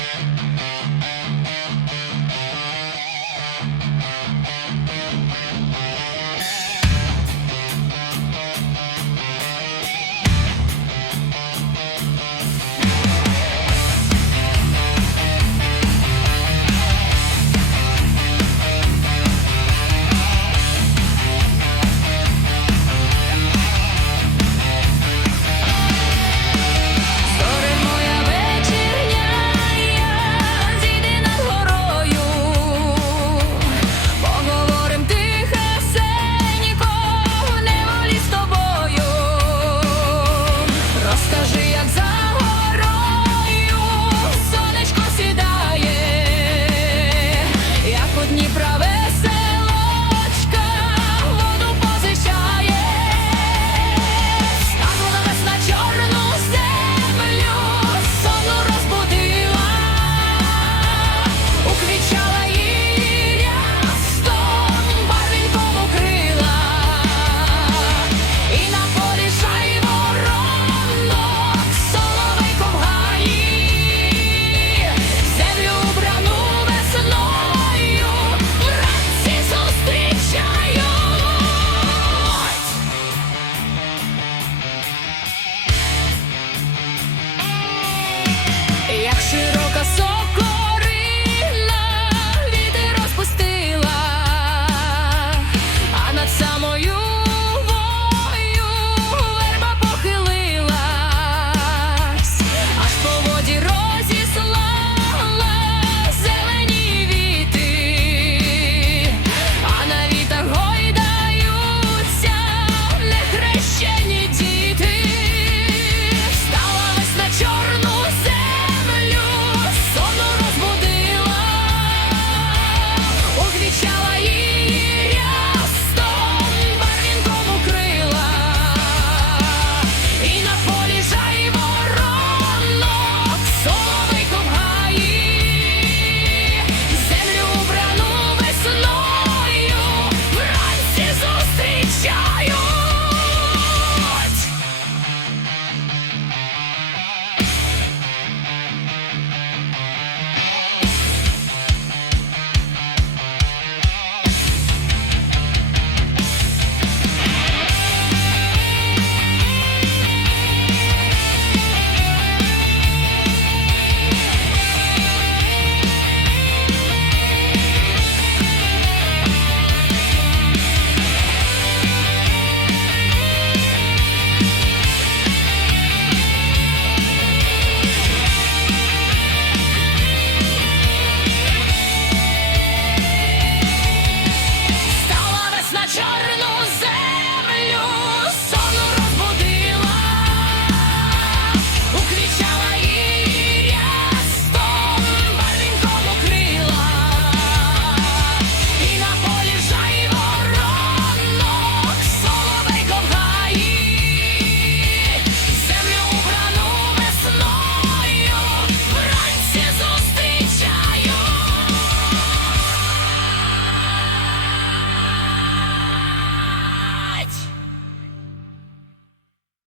Thank we'll you.